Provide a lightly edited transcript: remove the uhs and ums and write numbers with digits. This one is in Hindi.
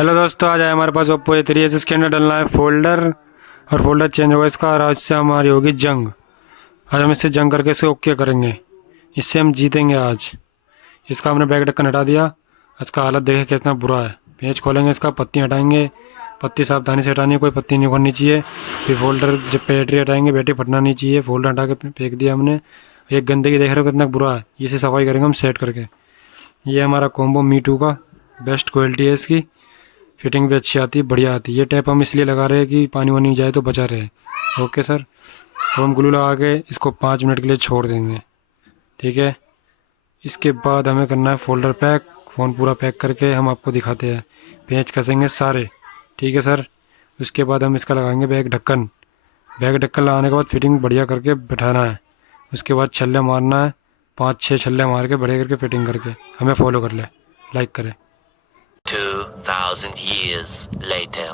हेलो दोस्तों, आज आए हमारे पास ओप्पो a3s। इसके अंदर डलना है फोल्डर, और फोल्डर चेंज होगा इसका। और आज से हमारी होगी जंग। आज हम इससे जंग करके इसे ओके करेंगे। इससे हम जीतेंगे आज। इसका हमने बैक ढक्कन हटा दिया। इसका हालत देखे कितना बुरा है। पेज खोलेंगे, इसका पत्ती हटाएंगे। पत्ती सावधानी से हटानी है, कोई पत्ती नहीं उखड़नी चाहिए। फिर फोल्डर जब बैटरी हटाएंगे, बैटरी फटना नहीं चाहिए। फोल्डर हटा के फेंक दिया हमने। एक गंदगी देख रहे हो कितना बुरा है। इसे सफाई करेंगे हम सेट करके। ये हमारा कॉम्बो मी 2 का बेस्ट क्वालिटी है इसकी। फिटिंग भी अच्छी आती है, बढ़िया आती है। ये टैप हम इसलिए लगा रहे हैं कि पानी वानी जाए तो बचा रहे। Okay sir. तो हम ग्लू लगा के इसको 5 मिनट के लिए छोड़ देंगे। ठीक है। इसके बाद हमें करना है फोल्डर पैक। फ़ोन पूरा पैक करके हम आपको दिखाते हैं। पेंच कसेंगे सारे। ठीक है सर। उसके बाद हम इसका लगाएंगे बैक ढक्कन। बैक ढक्कन लगाने के बाद फिटिंग बढ़िया करके बैठाना है। उसके बाद छल्ले मारना है। 5-6 छल्ले मार के बढ़िया करके फिटिंग करके हमें फॉलो कर ले, लाइक करें। 2000 years later.